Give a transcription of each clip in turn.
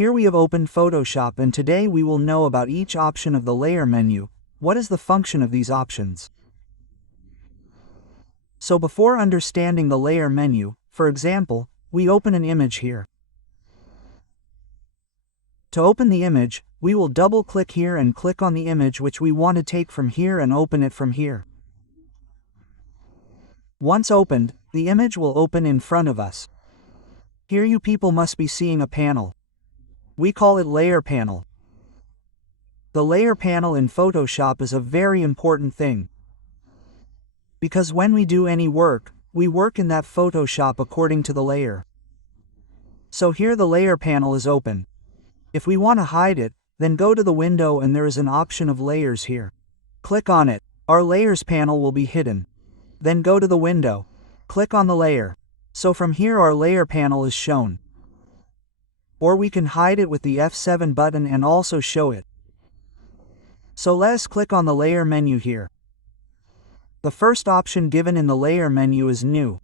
Here we have opened Photoshop, and today we will know about each option of the layer menu. What is the function of these options? So before understanding the layer menu, for example, we open an image here. To open the image, we will double-click here and click on the image which we want to take from here and open it from here. Once opened, the image will open in front of us. Here you people must be seeing a panel. We call it layer panel. The layer panel in Photoshop is a very important thing. Because when we do any work, we work in that Photoshop according to the layer. So here the layer panel is open. If we want to hide it, then go to the window and there is an option of layers here. Click on it. Our layers panel will be hidden. Then go to the window. Click on the layer. So from here our layer panel is shown. Or we can hide it with the F7 button and also show it. So let us click on the layer menu here. The first option given in the layer menu is New.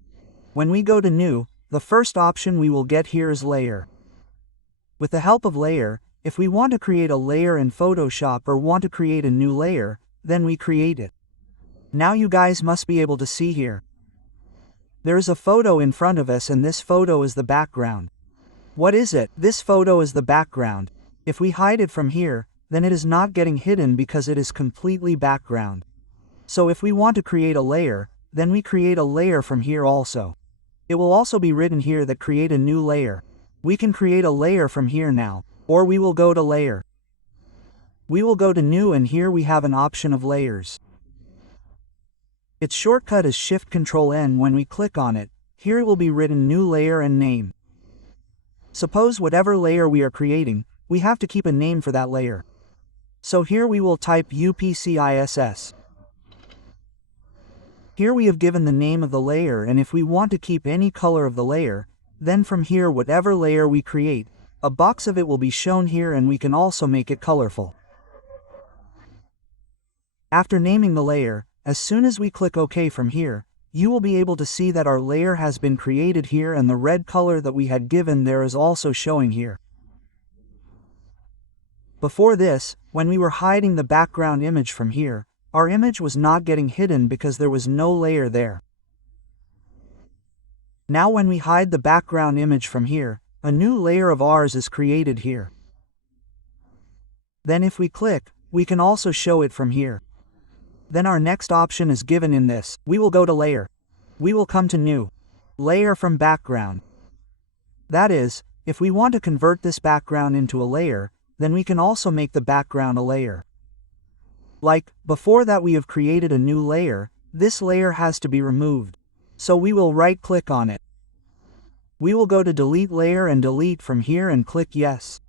When we go to New, the first option we will get here is Layer. With the help of Layer, if we want to create a layer in Photoshop or want to create a new layer, then we create it. Now you guys must be able to see here. There is a photo in front of us and this photo is the background. What is it? This photo is the background. If we hide it from here, then it is not getting hidden because it is completely background. So if we want to create a layer, then we create a layer from here also. It will also be written here that create a new layer. We can create a layer from here now, or we will go to Layer. We will go to New and here we have an option of layers. Its shortcut is Shift-Control-N. When we click on it, here it will be written New Layer and Name. Suppose whatever layer we are creating, we have to keep a name for that layer. So here we will type UPCISS. Here we have given the name of the layer, and if we want to keep any color of the layer, then from here whatever layer we create, a box of it will be shown here and we can also make it colorful. After naming the layer, as soon as we click OK from here, you will be able to see that our layer has been created here and the red color that we had given there is also showing here. Before this, when we were hiding the background image from here, our image was not getting hidden because there was no layer there. Now when we hide the background image from here, a new layer of ours is created here. Then if we click, we can also show it from here. Then our next option is given in this. We will go to Layer. We will come to New. Layer from Background. That is, if we want to convert this background into a layer, then we can also make the background a layer. Like, before that we have created a new layer, this layer has to be removed. So we will right-click on it. We will go to Delete Layer and delete from here and click Yes.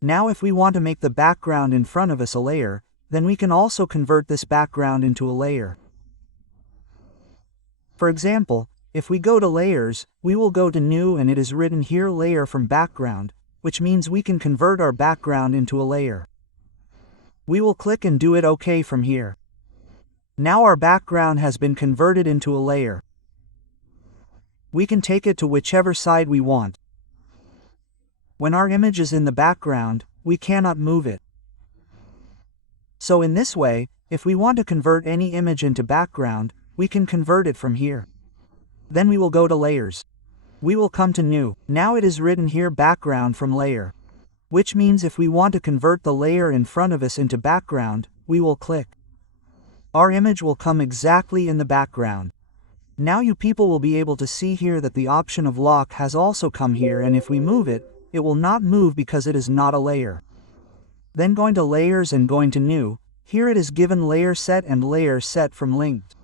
Now if we want to make the background in front of us a layer, then we can also convert this background into a layer. For example, if we go to Layers, we will go to New and it is written here Layer from Background, which means we can convert our background into a layer. We will click and do it OK from here. Now our background has been converted into a layer. We can take it to whichever side we want. When our image is in the background, we cannot move it. So in this way, if we want to convert any image into background, we can convert it from here. Then we will go to Layers. We will come to New. Now it is written here Background from Layer. Which means if we want to convert the layer in front of us into background, we will click. Our image will come exactly in the background. Now you people will be able to see here that the option of Lock has also come here, and if we move it, it will not move because it is not a layer. Then going to Layers and going to New, here it is given Layer Set and Layer Set from Linked.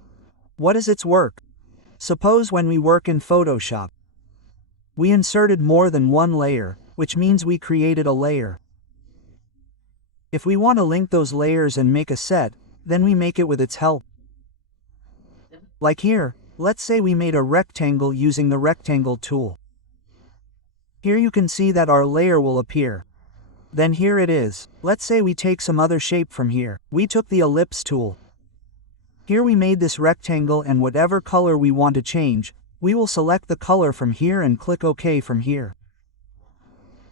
What is its work? Suppose when we work in Photoshop, we inserted more than one layer, which means we created a layer. If we want to link those layers and make a set, then we make it with its help. Like here, let's say we made a rectangle using the rectangle tool. Here you can see that our layer will appear. Then here it is. Let's say we take some other shape from here. We took the ellipse tool. Here we made this rectangle, and whatever color we want to change, we will select the color from here and click OK from here.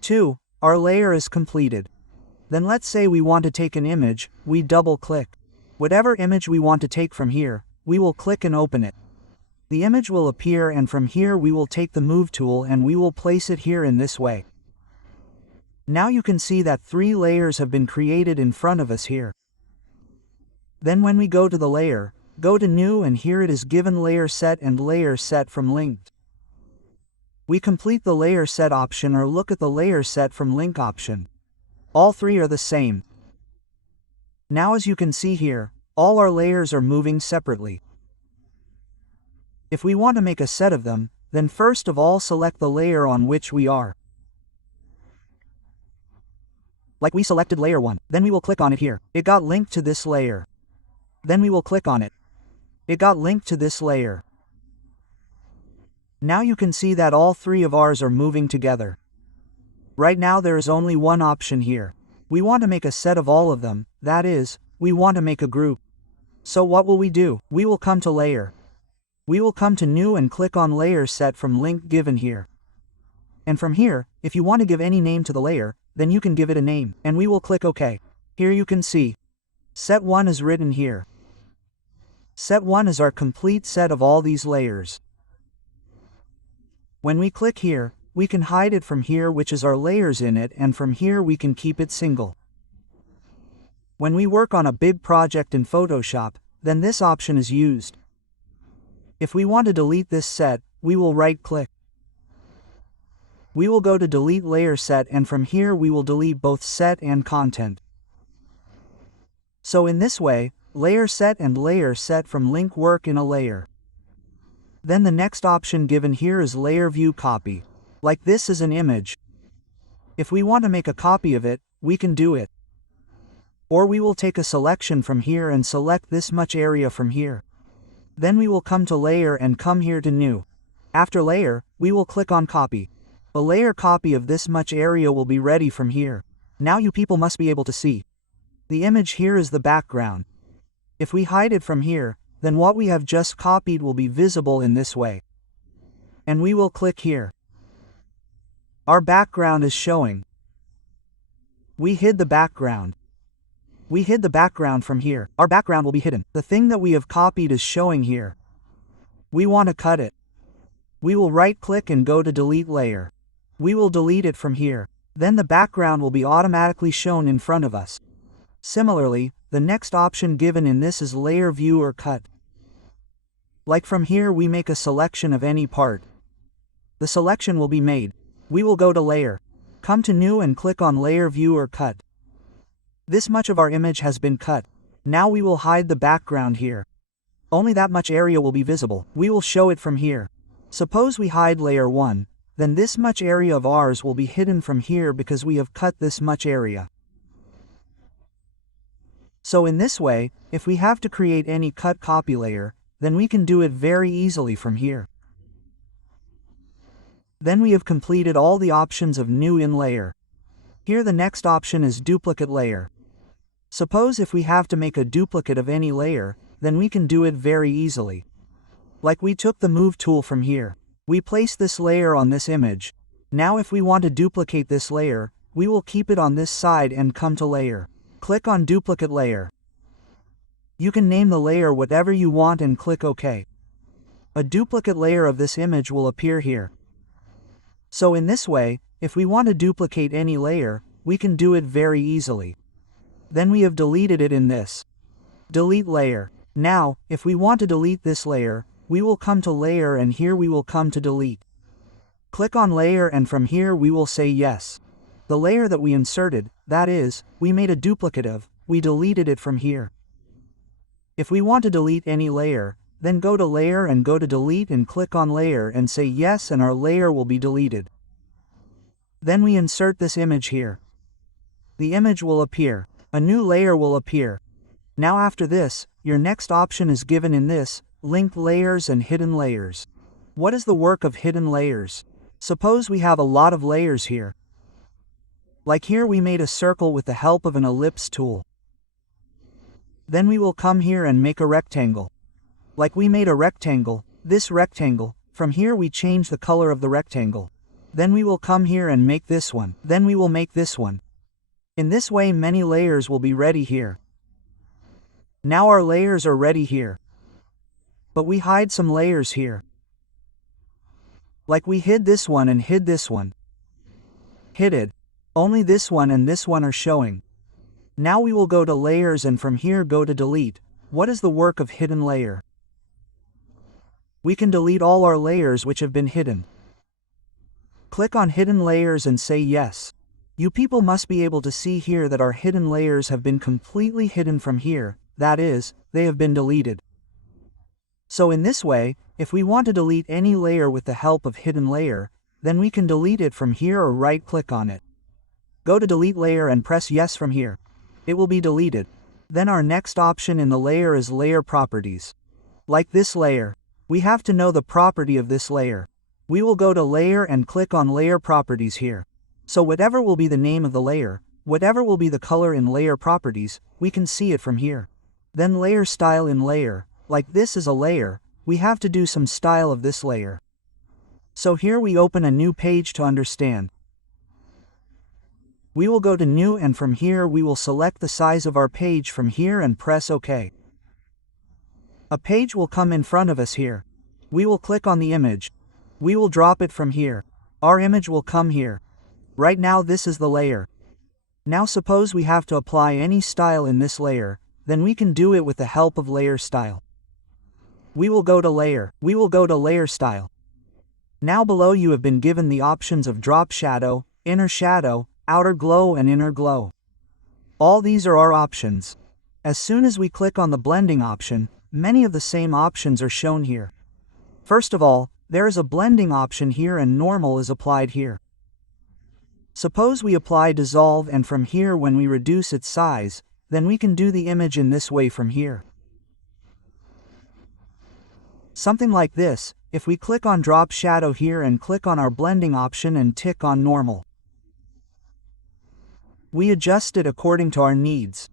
2. Our layer is completed. Then let's say we want to take an image, we double-click. Whatever image we want to take from here, we will click and open it. The image will appear, and from here we will take the Move tool and we will place it here in this way. Now you can see that 3 layers have been created in front of us here. Then when we go to the layer, go to New, and here it is given Layer Set and Layer Set from Linked. We complete the Layer Set option or look at the Layer Set from Link option. All 3 are the same. Now as you can see here, all our layers are moving separately. If we want to make a set of them, then first of all select the layer on which we are. Like we selected layer 1, then we will click on it here. It got linked to this layer. Then we will click on it. It got linked to this layer. Now you can see that all 3 of ours are moving together. Right now there is only one option here. We want to make a set of all of them, that is, we want to make a group. So what will we do? We will come to Layer. We will come to New and click on Layer Set from Link given here. And from here, if you want to give any name to the layer, then you can give it a name, and we will click OK. Here you can see, Set 1 is written here. Set 1 is our complete set of all these layers. When we click here, we can hide it from here, which is our layers in it, and from here we can keep it single. When we work on a big project in Photoshop, then this option is used. If we want to delete this set, we will right-click. We will go to Delete Layer Set, and from here we will delete both set and content. So in this way, Layer Set and Layer Set from Link work in a layer. Then the next option given here is Layer View Copy. Like this is an image. If we want to make a copy of it, we can do it. Or we will take a selection from here and select this much area from here. Then we will come to Layer and come here to New. After Layer, we will click on Copy. A layer copy of this much area will be ready from here. Now you people must be able to see. The image here is the background. If we hide it from here, then what we have just copied will be visible in this way. And we will click here. Our background is showing. We hid the background. We hid the background from here. Our background will be hidden. The thing that we have copied is showing here. We want to cut it. We will right-click and go to Delete Layer. We will delete it from here. Then the background will be automatically shown in front of us. Similarly, the next option given in this is Layer View or Cut. Like from here we make a selection of any part. The selection will be made. We will go to Layer. Come to New and click on Layer View or Cut. This much of our image has been cut. Now we will hide the background here. Only that much area will be visible. We will show it from here. Suppose we hide Layer 1, then this much area of ours will be hidden from here because we have cut this much area. So in this way, if we have to create any cut copy layer, then we can do it very easily from here. Then we have completed all the options of New in Layer. Here the next option is Duplicate Layer. Suppose if we have to make a duplicate of any layer, then we can do it very easily. Like we took the Move tool from here. We place this layer on this image. Now if we want to duplicate this layer, we will keep it on this side and come to Layer. Click on Duplicate Layer. You can name the layer whatever you want and click OK. A duplicate layer of this image will appear here. So in this way, if we want to duplicate any layer, we can do it very easily. Then we have deleted it in this. Delete Layer. Now, if we want to delete this layer, we will come to Layer and here we will come to Delete. Click on Layer and from here we will say yes. The layer that we inserted, that is, we made a duplicate of, we deleted it from here. If we want to delete any layer, then go to Layer and go to Delete and click on Layer and say yes and our layer will be deleted. Then we insert this image here. The image will appear. A new layer will appear. Now after this, your next option is given in this, Linked Layers and Hidden Layers. What is the work of hidden layers? Suppose we have a lot of layers here. Like here we made a circle with the help of an ellipse tool. Then we will come here and make a rectangle. Like we made a rectangle, this rectangle, from here we change the color of the rectangle. Then we will come here and make this one. Then we will make this one. In this way many layers will be ready here. Now our layers are ready here. But we hide some layers here. Like we hid this one and hid this one. Hid it. Only this one and this one are showing. Now we will go to layers and from here go to delete. What is the work of hidden layer? We can delete all our layers which have been hidden. Click on hidden layers and say yes. You people must be able to see here that our hidden layers have been completely hidden from here, that is, they have been deleted. So in this way, if we want to delete any layer with the help of hidden layer, then we can delete it from here or right click on it. Go to delete layer and press yes from here. It will be deleted. Then our next option in the layer is layer properties. Like this layer, we have to know the property of this layer. We will go to layer and click on layer properties here. So whatever will be the name of the layer, whatever will be the color in layer properties, we can see it from here. Then layer style in layer, like this is a layer, we have to do some style of this layer. So here we open a new page to understand. We will go to new and from here we will select the size of our page from here and press OK. A page will come in front of us here. We will click on the image. We will drop it from here. Our image will come here. Right now this is the layer. Now suppose we have to apply any style in this layer, then we can do it with the help of layer style. We will go to layer. We will go to layer style. Now below you have been given the options of drop shadow, inner shadow, outer glow and inner glow. All these are our options. As soon as we click on the blending option, many of the same options are shown here. First of all, there is a blending option here and normal is applied here. Suppose we apply dissolve and from here when we reduce its size, then we can do the image in this way from here. Something like this, if we click on drop shadow here and click on our blending option and tick on normal. We adjust it according to our needs.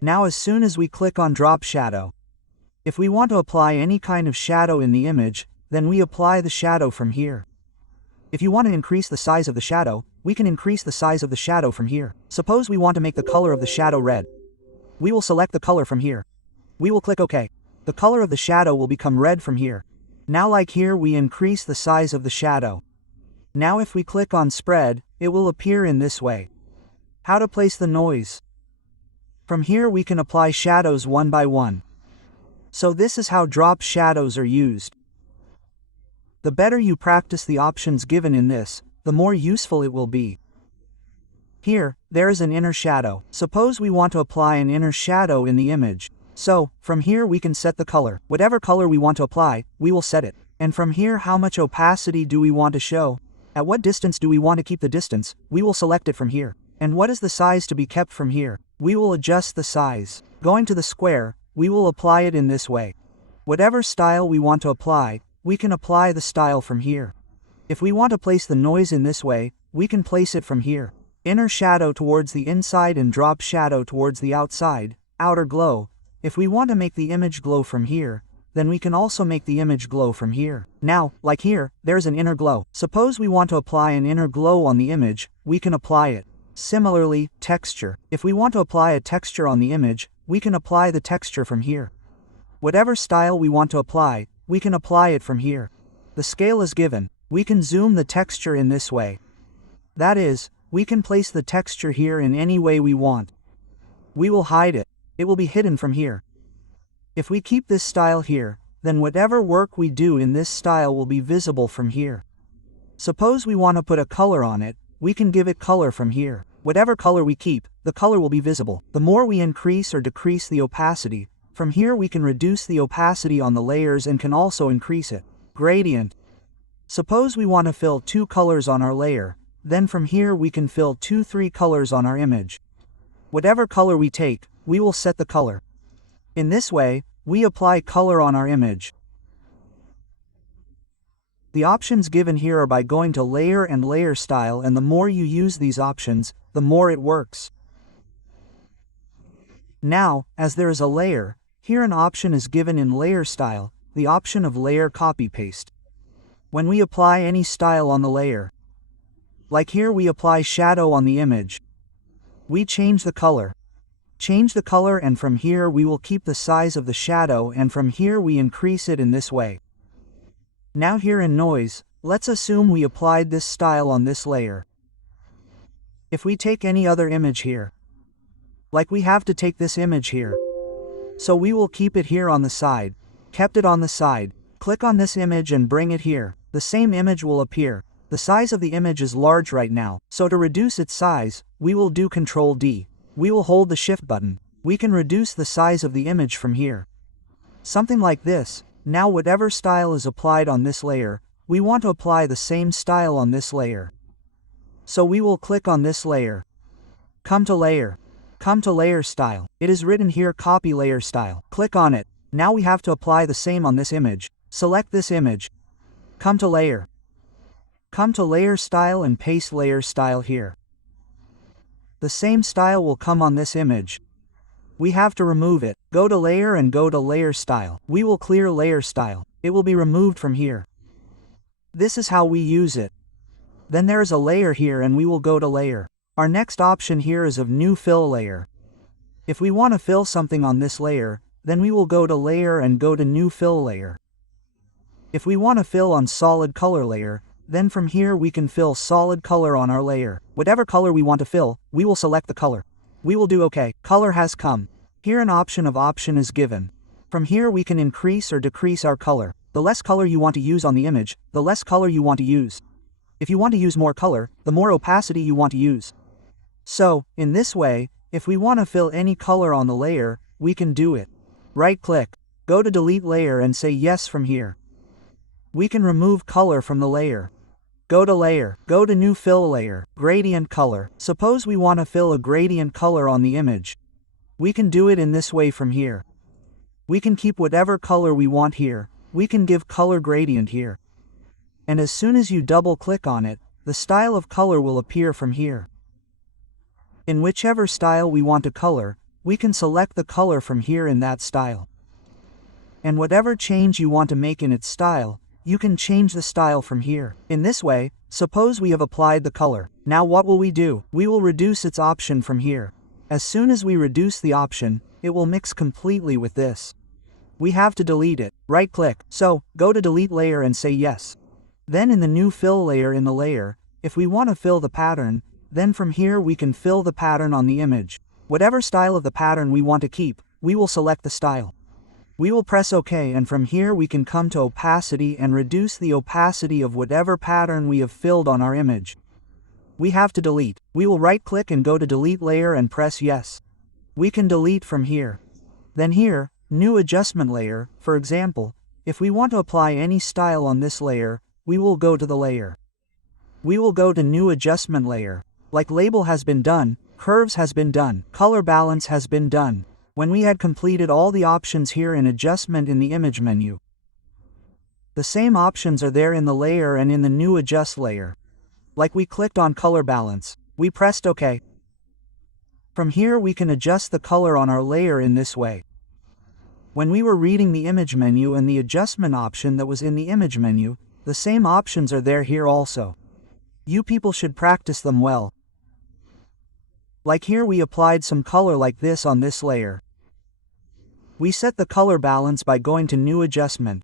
Now as soon as we click on drop shadow, if we want to apply any kind of shadow in the image, then we apply the shadow from here. If you want to increase the size of the shadow, we can increase the size of the shadow from here. Suppose we want to make the color of the shadow red. We will select the color from here. We will click OK. The color of the shadow will become red from here. Now like here we increase the size of the shadow. Now if we click on spread, it will appear in this way. How to place the noise. From here we can apply shadows one by one. So this is how drop shadows are used. The better you practice the options given in this, the more useful it will be. Here, there is an inner shadow. Suppose we want to apply an inner shadow in the image. So, from here we can set the color. Whatever color we want to apply, we will set it. And from here how much opacity do we want to show? At what distance do we want to keep the distance? We will select it from here. And what is the size to be kept from here? We will adjust the size. Going to the square, we will apply it in this way. Whatever style we want to apply, we can apply the style from here. If we want to place the noise in this way, we can place it from here. Inner shadow towards the inside and drop shadow towards the outside, outer glow. If we want to make the image glow from here, then we can also make the image glow from here. Now, like here, there's an inner glow. Suppose we want to apply an inner glow on the image, we can apply it. Similarly, texture. If we want to apply a texture on the image, we can apply the texture from here. Whatever style we want to apply, we can apply it from here. The scale is given. We can zoom the texture in this way. That is, we can place the texture here in any way we want. We will hide it. It will be hidden from here. If we keep this style here, then whatever work we do in this style will be visible from here. Suppose we want to put a color on it, we can give it color from here. Whatever color we keep, the color will be visible. The more we increase or decrease the opacity, from here we can reduce the opacity on the layers and can also increase it. Gradient. Suppose we want to fill 2 colors on our layer, then from here we can fill 2-3 colors on our image. Whatever color we take, we will set the color. In this way, we apply color on our image. The options given here are by going to layer and layer style, and the more you use these options, the more it works. Now, as there is a layer, here an option is given in layer style, the option of layer copy paste. When we apply any style on the layer, Like here we apply shadow on the image. We change the color. Change the color, and from here we will keep the size of the shadow, and from here we increase it in this way. Now here in noise, let's assume we applied this style on this layer. If we take any other image here, like we have to take this image here, so we will keep it here on the side. Kept it on the side. Click on this image and bring it here. The same image will appear. The size of the image is large right now, so to reduce its size, we will do Ctrl D. We will hold the Shift button. We can reduce the size of the image from here. Something like this. Now whatever style is applied on this layer, we want to apply the same style on this layer. So we will click on this layer. Come to Layer. Come to Layer Style. It is written here Copy Layer Style. Click on it. Now we have to apply the same on this image. Select this image. Come to Layer. Come to Layer Style and paste Layer Style here. The same style will come on this image. We have to remove it. Go to Layer and go to Layer Style. We will clear Layer Style. It will be removed from here. This is how we use it. Then there is a layer here and we will go to Layer. Our next option here is of New Fill Layer. If we want to fill something on this layer, then we will go to Layer and go to New Fill Layer. If we want to fill on Solid Color Layer, then from here we can fill solid color on our layer. Whatever color we want to fill, we will select the color. We will do OK. Color has come. Here an option is given. From here we can increase or decrease our color. The less color you want to use on the image, the less color you want to use. If you want to use more color, the more opacity you want to use. So, in this way, if we want to fill any color on the layer, we can do it. Right-click, go to Delete Layer and say Yes from here. We can remove color from the layer. Go to Layer, go to New Fill Layer, Gradient Color. Suppose we want to fill a gradient color on the image. We can do it in this way from here. We can keep whatever color we want here. We can give Color Gradient here. And as soon as you double-click on it, the style of color will appear from here. In whichever style we want to color, we can select the color from here in that style. And whatever change you want to make in its style, you can change the style from here. In this way, suppose we have applied the color. Now what will we do? We will reduce its option from here. As soon as we reduce the option, it will mix completely with this. We have to delete it. Right-click. So, go to Delete Layer and say Yes. Then in the New Fill Layer in the layer, if we want to fill the pattern, then from here we can fill the pattern on the image. Whatever style of the pattern we want to keep, we will select the style. We will press OK, and from here we can come to opacity and reduce the opacity of whatever pattern we have filled on our image. We have to delete. We will right-click and go to Delete Layer and press Yes. We can delete from here. Then here, New Adjustment Layer, for example, if we want to apply any style on this layer, we will go to the layer. We will go to New Adjustment Layer. Like Label has been done, Curves has been done, Color Balance has been done. When we had completed all the options here in Adjustment in the Image menu. The same options are there in the layer and in the New Adjust layer. Like we clicked on Color Balance, we pressed OK. From here we can adjust the color on our layer in this way. When we were reading the Image menu and the Adjustment option that was in the Image menu, the same options are there here also. You people should practice them well. Like here we applied some color like this on this layer. We set the color balance by going to New Adjustment.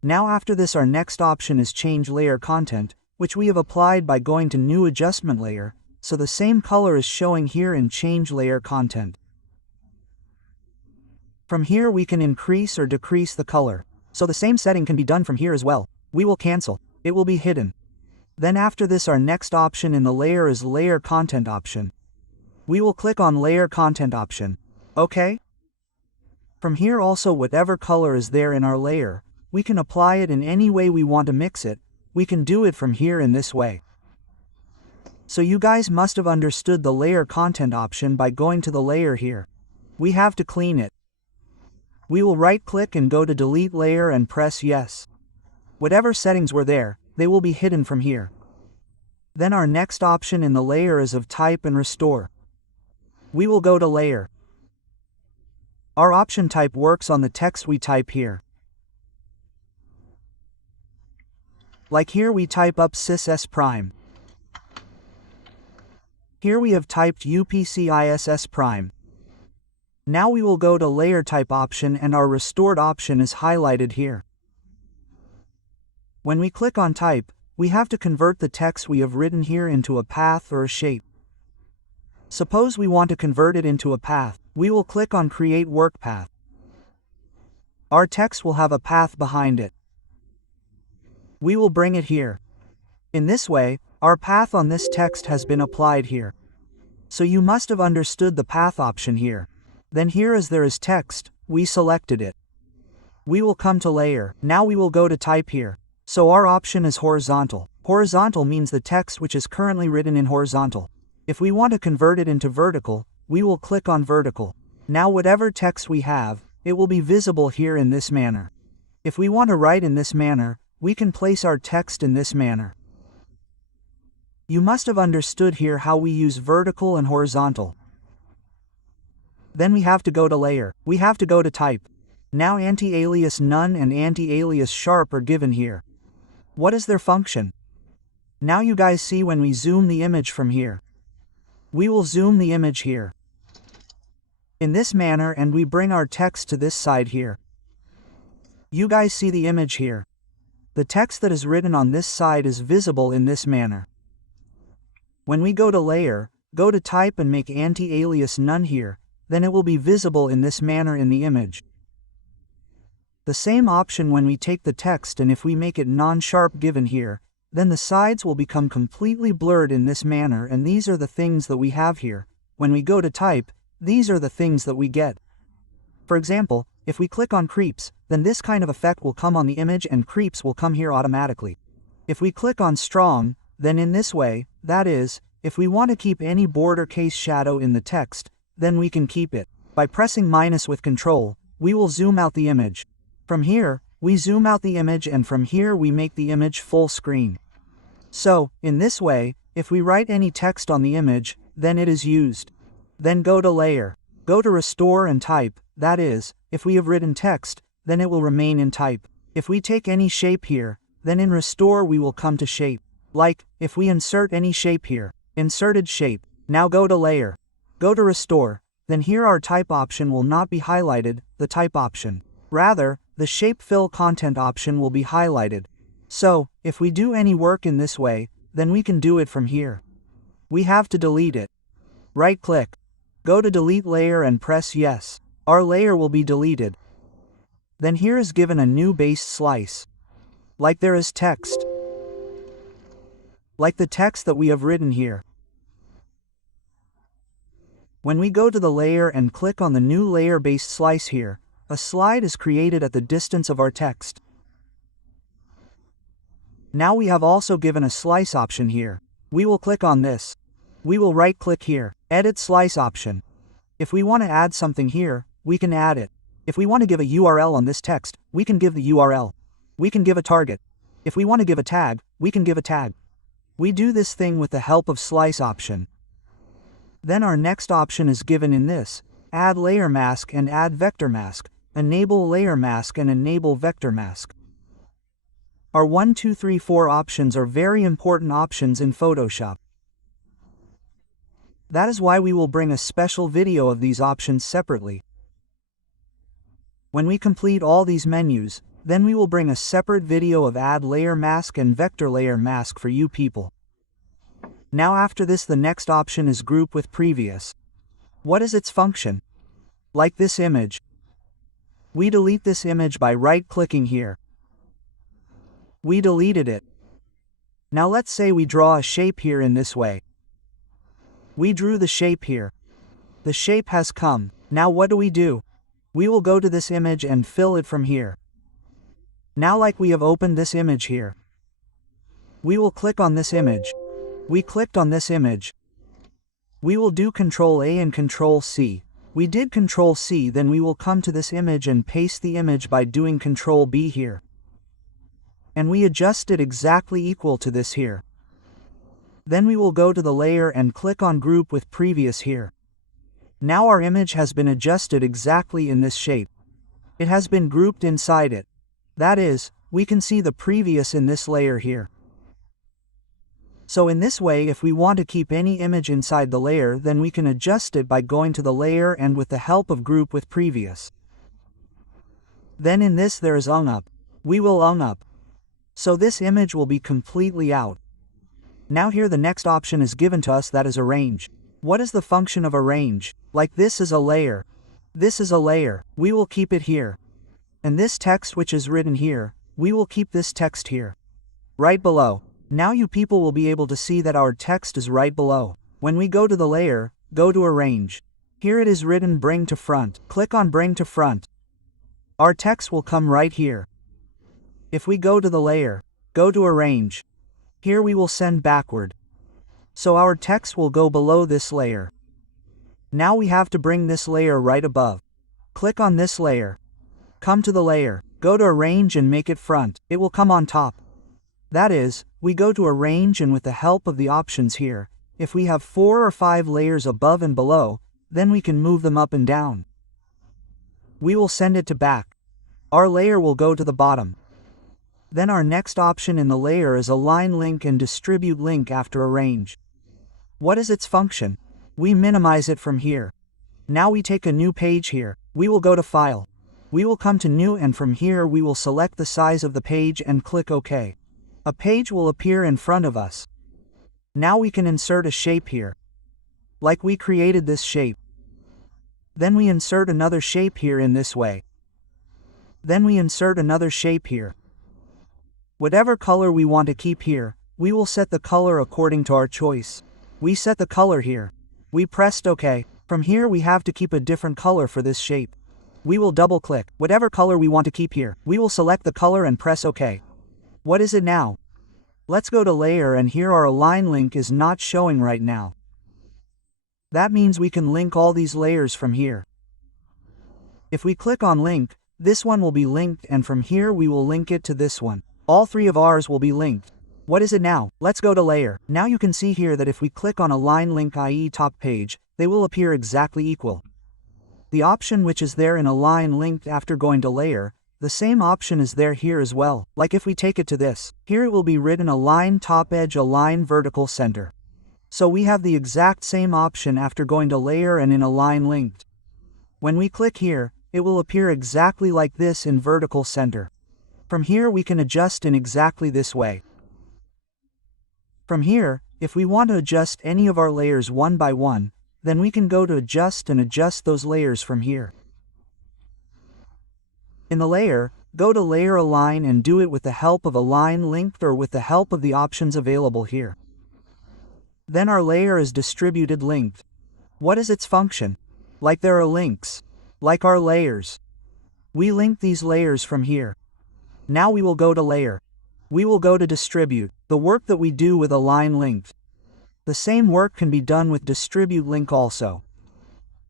Now after this our next option is Change Layer Content, which we have applied by going to New Adjustment Layer, so the same color is showing here in Change Layer Content. From here we can increase or decrease the color, so the same setting can be done from here as well. We will cancel. It will be hidden. Then after this our next option in the layer is Layer Content option. We will click on Layer Content option. OK? From here also whatever color is there in our layer, we can apply it in any way we want to mix it. We can do it from here in this way. So you guys must have understood the Layer Content option by going to the layer here. We have to clean it. We will right-click and go to Delete Layer and press Yes. Whatever settings were there, they will be hidden from here. Then our next option in the layer is of Type and Restore. We will go to Layer. Our option type works on the text we type here. Like here we type up sys s prime. Here we have typed upciss prime. Now we will go to layer type option and our restored option is highlighted here. When we click on type, we have to convert the text we have written here into a path or a shape. Suppose we want to convert it into a path, we will click on create work path. Our text will have a path behind it. We will bring it here. In this way, our path on this text has been applied here. So you must have understood the path option here. Then here as there is text, we selected it. We will come to layer, now we will go to type here. So our option is horizontal. Horizontal means the text which is currently written in horizontal. If we want to convert it into vertical, we will click on vertical. Now whatever text we have, it will be visible here in this manner. If we want to write in this manner, we can place our text in this manner. You must have understood here how we use vertical and horizontal. Then we have to go to layer, we have to go to type. Now anti-alias none and anti-alias sharp are given here. What is their function? Now you guys see when we zoom the image from here. We will zoom the image here. In this manner and we bring our text to this side here. You guys see the image here. The text that is written on this side is visible in this manner. When we go to layer, go to type and make anti-alias none here, then it will be visible in this manner in the image. The same option when we take the text and if we make it non-sharp given here, then the sides will become completely blurred in this manner and these are the things that we have here. When we go to type, these are the things that we get. For example, if we click on creeps, then this kind of effect will come on the image and creeps will come here automatically. If we click on strong, then in this way, that is, if we want to keep any border case shadow in the text, then we can keep it. By pressing minus with control, we will zoom out the image. From here, we zoom out the image and from here we make the image full screen. So, in this way, if we write any text on the image, then it is used. Then go to layer, go to restore and type, that is, if we have written text, then it will remain in type. If we take any shape here, then in restore we will come to shape. Like, if we insert any shape here, inserted shape, now go to layer, go to restore, then here our type option will not be highlighted, the type option. Rather, the shape fill content option will be highlighted. So, if we do any work in this way, then we can do it from here. We have to delete it. Right click. Go to delete layer and press yes. Our layer will be deleted. Then here is given a new base slice. Like there is text. Like the text that we have written here. When we go to the layer and click on the new layer based slice here, a slide is created at the distance of our text. Now we have also given a slice option here. We will click on this. We will right click here, edit slice option. If we want to add something here, we can add it. If we want to give a URL on this text, we can give the URL. We can give a target. If we want to give a tag, we can give a tag. We do this thing with the help of slice option. Then our next option is given in this, add layer mask and add vector mask, enable layer mask and enable vector mask. Our 1, 2, 3, 4 options are very important options in Photoshop. That is why we will bring a special video of these options separately. When we complete all these menus, then we will bring a separate video of add layer mask and vector layer mask for you people. Now after this the next option is group with previous. What is its function? Like this image. We delete this image by right-clicking here. We deleted it. Now let's say we draw a shape here in this way. We drew the shape here. The shape has come. Now what do? We will go to this image and fill it from here. Now like we have opened this image here. We will click on this image. We clicked on this image. We will do Ctrl A and Ctrl C. We did Ctrl C, then we will come to this image and paste the image by doing Ctrl B here. And we adjust it exactly equal to this here. Then we will go to the layer and click on group with previous here. Now our image has been adjusted exactly in this shape. It has been grouped inside it. That is, We can see the previous in this layer here. So in this way, if we want to keep any image inside the layer, then we can adjust it by going to the layer and with the help of group with previous. Then in this there is up. We will up. So this image will be completely out. Now here the next option is given to us, that is arrange. What is the function of arrange? Like this is a layer. This is a layer. We will keep it here. And this text which is written here, we will keep this text here. Right below. Now you people will be able to see that our text is right below. When we go to the layer, go to arrange. Here it is written bring to front. Click on bring to front. Our text will come right here. If we go to the layer, go to arrange. Here we will send backward. So our text will go below this layer. Now we have to bring this layer right above. Click on this layer. Come to the layer, go to arrange and make it front. It will come on top. That is, we go to arrange and with the help of the options here, if we have 4 or 5 layers above and below, then we can move them up and down. We will send it to back. Our layer will go to the bottom. Then our next option in the layer is align link and distribute link after arrange. What is its function? We minimize it from here. Now we take a new page here. We will go to file. We will come to new and from here we will select the size of the page and click OK. A page will appear in front of us. Now we can insert a shape here. Like we created this shape. Then we insert another shape here in this way. Then we insert another shape here. Whatever color we want to keep here, we will set the color according to our choice. We set the color here. We pressed OK. From here we have to keep a different color for this shape. We will double click. Whatever color we want to keep here, we will select the color and press OK. What is it now? Let's go to layer and here our align link is not showing right now. That means we can link all these layers from here. If we click on link, this one will be linked and from here we will link it to this one. All 3 of ours will be linked. What is it now? Let's go to layer. Now you can see here that if we click on align link, i.e. top page, they will appear exactly equal. The option which is there in align linked after going to layer, the same option is there here as well. Like if we take it to this, here it will be written align top edge, align vertical center. So we have the exact same option after going to layer and in align linked. When we click here, it will appear exactly like this in vertical center. From here we can adjust in exactly this way. From here, if we want to adjust any of our layers one by one, then we can go to adjust and adjust those layers from here. In the layer, go to layer align and do it with the help of align linked or with the help of the options available here. Then our layer is distributed linked. What is its function? Like there are links. Like our layers. We link these layers from here. Now we will go to layer. We will go to distribute, the work that we do with align linked. The same work can be done with distribute link also.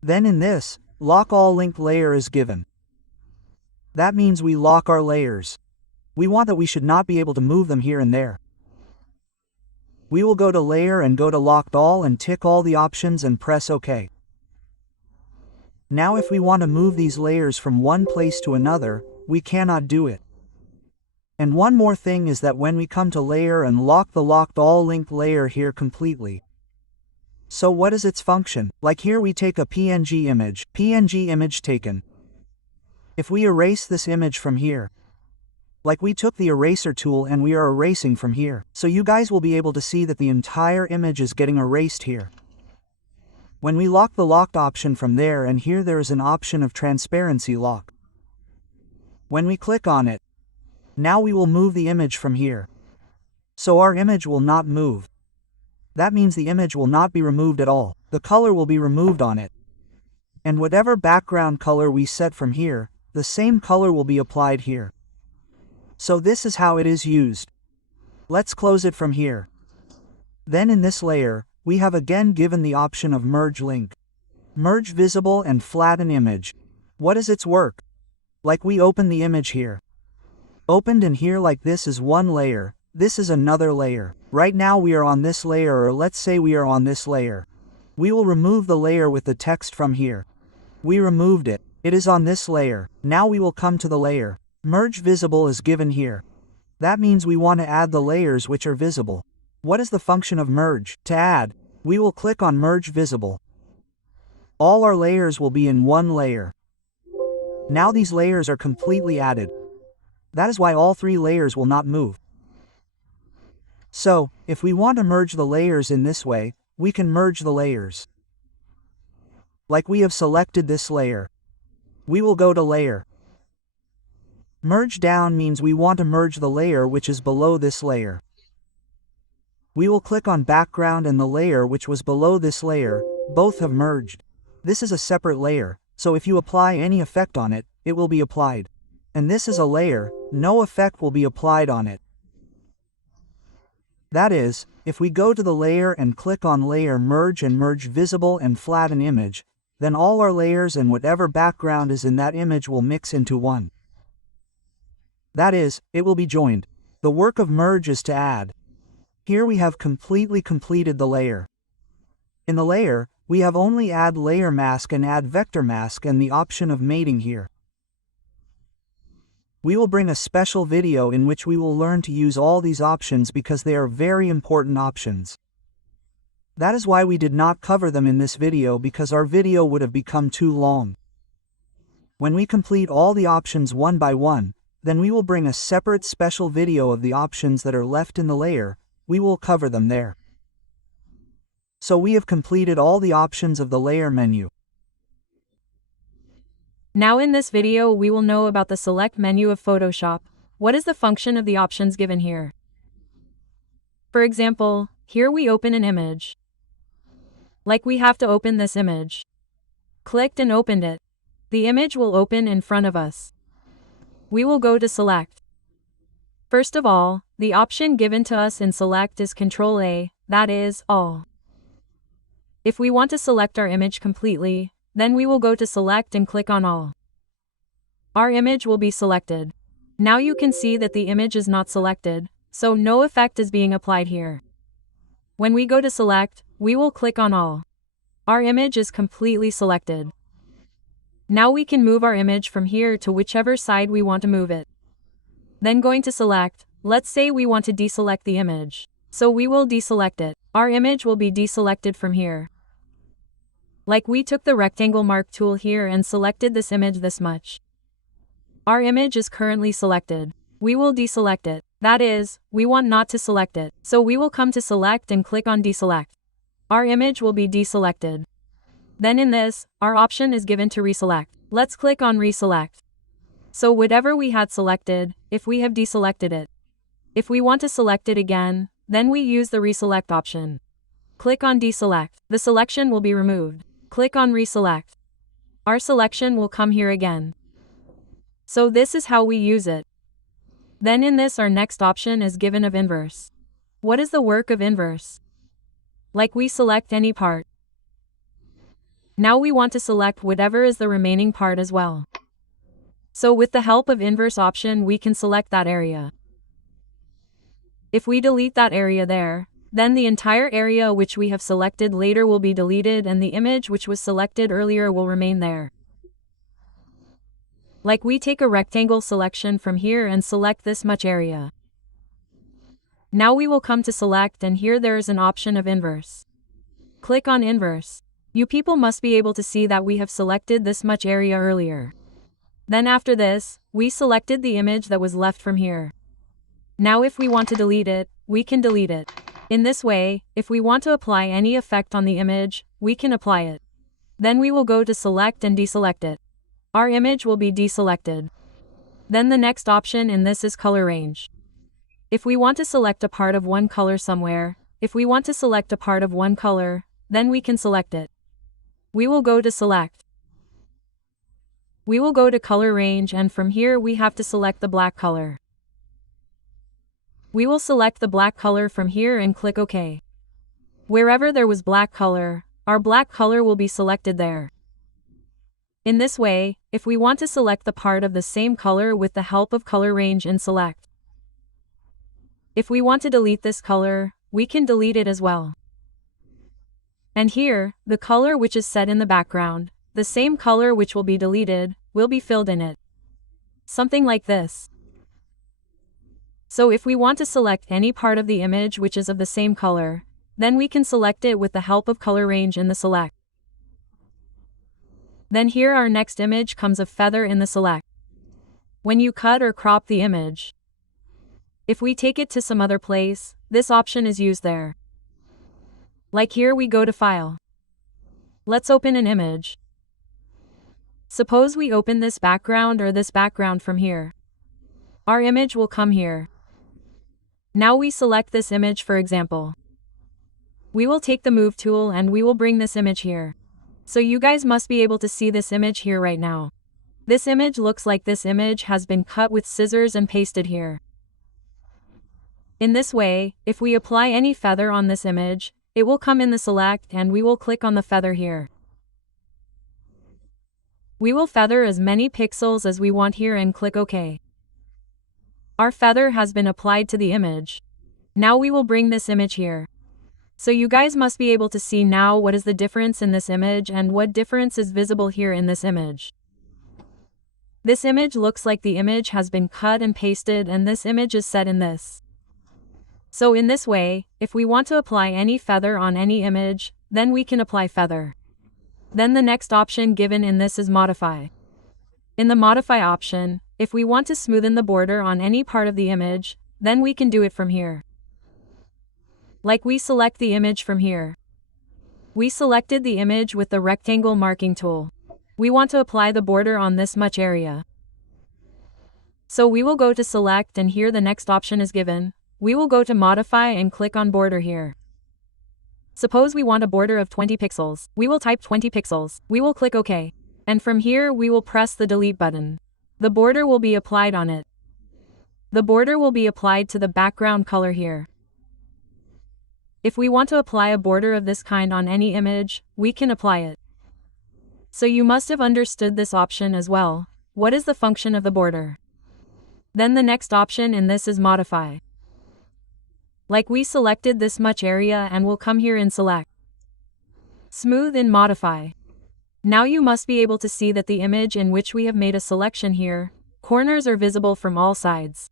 Then in this, lock all linked layer is given. That means we lock our layers. We want that we should not be able to move them here and there. We will go to layer and go to locked all and tick all the options and press OK. Now if we want to move these layers from one place to another, we cannot do it. And one more thing is that when we come to layer and lock the locked all linked layer here completely. So what is its function? Like here we take a PNG image taken. If we erase this image from here, like we took the eraser tool and we are erasing from here, so you guys will be able to see that the entire image is getting erased here. When we lock the locked option from there and here there is an option of transparency lock. When we click on it, now we will move the image from here. So our image will not move. That means the image will not be removed at all. The color will be removed on it. And whatever background color we set from here, the same color will be applied here. So this is how it is used. Let's close it from here. Then in this layer, we have again given the option of merge link. Merge visible and flatten image. What is its work? Like we open the image here. Opened and here like this is one layer, this is another layer. Right now we are on this layer, or let's say we are on this layer. We will remove the layer with the text from here. We removed it. It is on this layer. Now we will come to the layer. Merge visible is given here. That means we want to add the layers which are visible. What is the function of merge? To add, we will click on Merge Visible. All our layers will be in one layer. Now these layers are completely added. That is why all three layers will not move. So, if we want to merge the layers in this way, we can merge the layers. Like we have selected this layer. We will go to Layer. Merge down means we want to merge the layer which is below this layer. We will click on Background and the layer which was below this layer, both have merged. This is a separate layer, so if you apply any effect on it, it will be applied. And this is a layer, no effect will be applied on it. That is, if we go to the layer and click on Layer Merge and merge Visible and Flatten Image, then all our layers and whatever background is in that image will mix into one. That is, it will be joined. The work of merge is to add. Here we have completely completed the layer. In the layer, we have only Add Layer Mask and Add Vector Mask and the option of mating here. We will bring a special video in which we will learn to use all these options because they are very important options. That is why we did not cover them in this video because our video would have become too long. When we complete all the options one by one, then we will bring a separate special video of the options that are left in the layer, we will cover them there. So we have completed all the options of the layer menu. Now in this video we will know about the select menu of Photoshop. What is the function of the options given here? For example, here we open an image. Like we have to open this image. Clicked and opened it. The image will open in front of us. We will go to Select. First of all, the option given to us in Select is Ctrl A, that is, All. If we want to select our image completely, then we will go to Select and click on All. Our image will be selected. Now you can see that the image is not selected, so no effect is being applied here. When we go to Select, we will click on All. Our image is completely selected. Now we can move our image from here to whichever side we want to move it. Then going to Select, let's say we want to deselect the image. So we will deselect it. Our image will be deselected from here. Like we took the rectangle mark tool here and selected this image this much. Our image is currently selected. We will deselect it. That is, we want not to select it. So we will come to Select and click on Deselect. Our image will be deselected. Then in this, our option is given to reselect. Let's click on Reselect. So whatever we had selected, if we have deselected it. If we want to select it again, then we use the Reselect option. Click on Deselect. The selection will be removed. Click on Reselect. Our selection will come here again. So this is how we use it. Then in this our next option is given of Inverse. What is the work of Inverse? Like we select any part. Now we want to select whatever is the remaining part as well. So with the help of Inverse option we can select that area. If we delete that area there, then the entire area which we have selected later will be deleted and the image which was selected earlier will remain there. Like we take a rectangle selection from here and select this much area. Now we will come to Select and here there is an option of Inverse. Click on Inverse. You people must be able to see that we have selected this much area earlier. Then after this, we selected the image that was left from here. Now if we want to delete it, we can delete it. In this way, if we want to apply any effect on the image, we can apply it. Then we will go to Select and deselect it. Our image will be deselected. Then the next option in this is Color Range. If we want to select a part of one color somewhere, if we want to select a part of one color, then we can select it. We will go to Select. We will go to Color Range and from here we have to select the black color. We will select the black color from here and click OK. Wherever there was black color, our black color will be selected there. In this way, if we want to select the part of the same color with the help of Color Range in Select. If we want to delete this color, we can delete it as well. And here, the color which is set in the background, the same color which will be deleted, will be filled in it. Something like this. So if we want to select any part of the image which is of the same color, then we can select it with the help of color range in the select. Then here our next image comes of feather in the select. When you cut or crop the image, if we take it to some other place, this option is used there. Like here we go to File. Let's open an image. Suppose we open this background or this background from here. Our image will come here. Now we select this image for example. We will take the Move tool and we will bring this image here. So you guys must be able to see this image here right now. This image looks like this image has been cut with scissors and pasted here. In this way, if we apply any feather on this image, it will come in the select and we will click on the feather here. We will feather as many pixels as we want here and click OK. Our feather has been applied to the image. Now we will bring this image here. So you guys must be able to see now what is the difference in this image and what difference is visible here in this image. This image looks like the image has been cut and pasted and this image is set in this. So in this way, if we want to apply any feather on any image, then we can apply feather. Then the next option given in this is Modify. In the Modify option, if we want to smoothen the border on any part of the image, then we can do it from here. Like we select the image from here. We selected the image with the rectangle marking tool. We want to apply the border on this much area. So we will go to Select and here the next option is given. We will go to Modify and click on Border here. Suppose we want a border of 20 pixels. We will type 20 pixels. We will click OK. And from here we will press the Delete button. The border will be applied on it. The border will be applied to the background color here. If we want to apply a border of this kind on any image, we can apply it. So you must have understood this option as well. What is the function of the border? Then the next option in this is Modify. Like we selected this much area and will come here in Select. Smooth in Modify. Now you must be able to see that the image in which we have made a selection here, corners are visible from all sides.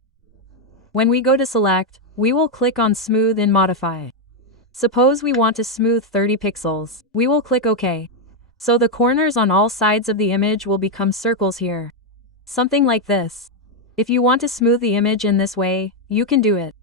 When we go to Select, we will click on Smooth in Modify. Suppose we want to smooth 30 pixels. We will click OK. So the corners on all sides of the image will become circles here. Something like this. If you want to smooth the image in this way, you can do it.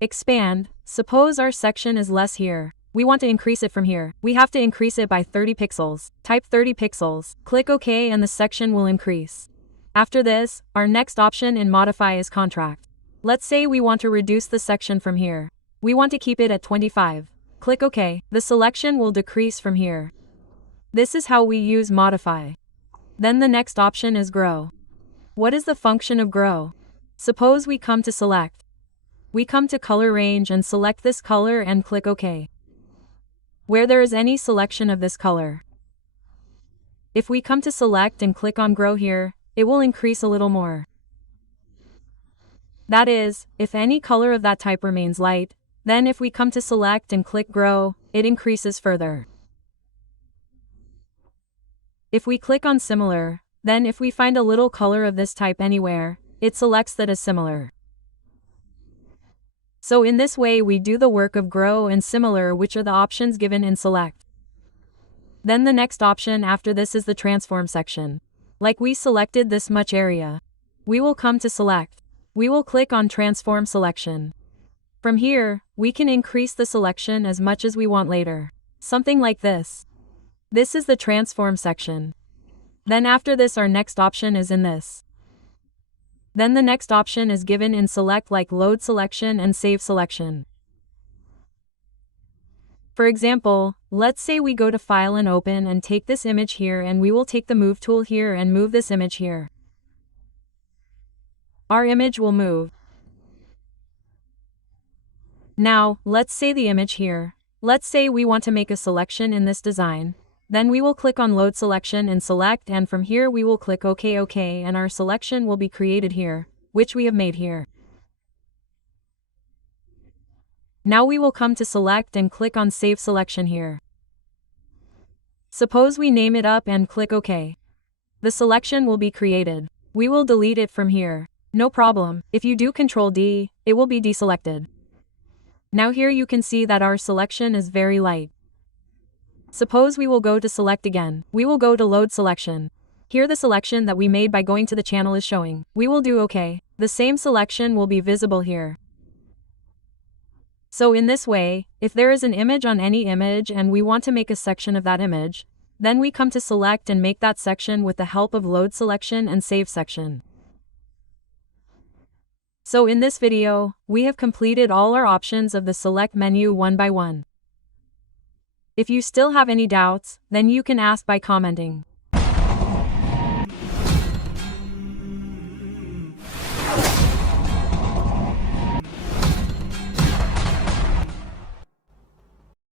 Expand. Suppose our section is less here. We want to increase it from here. We have to increase it by 30 pixels. Type 30 pixels. Click OK and the section will increase. After this, our next option in Modify is Contract. Let's say we want to reduce the section from here. We want to keep it at 25. Click OK. The selection will decrease from here. This is how we use Modify. Then the next option is Grow. What is the function of Grow? Suppose we come to Select. We come to Color Range and select this color and click OK. Where there is any selection of this color. If we come to Select and click on Grow here, it will increase a little more. That is, if any color of that type remains light, then if we come to Select and click Grow, it increases further. If we click on Similar, then if we find a little color of this type anywhere, it selects that as similar. So in this way we do the work of Grow and Similar, which are the options given in Select. Then the next option after this is the Transform section. Like we selected this much area. We will come to Select. We will click on Transform Selection. From here, we can increase the selection as much as we want later. Something like this. This is the Transform section. Then after this our next option is in this. Then the next option is given in Select like Load Selection and Save Selection. For example, let's say we go to File and Open and take this image here and we will take the Move tool here and move this image here. Our image will move. Now, let's say the image here. Let's say we want to make a selection in this design. Then we will click on Load Selection and Select, and from here we will click OK and our selection will be created here, which we have made here. Now we will come to Select and click on Save Selection here. Suppose we name it up and click OK. The selection will be created. We will delete it from here. No problem, if you do Ctrl D, it will be deselected. Now here you can see that our selection is very light. Suppose we will go to select again. We will go to load selection. Here the selection that we made by going to the channel is showing. We will do OK. The same selection will be visible here. So in this way, if there is an image on any image and we want to make a section of that image, then we come to select and make that section with the help of load selection and save section. So in this video, we have completed all our options of the select menu one by one. If you still have any doubts, then you can ask by commenting.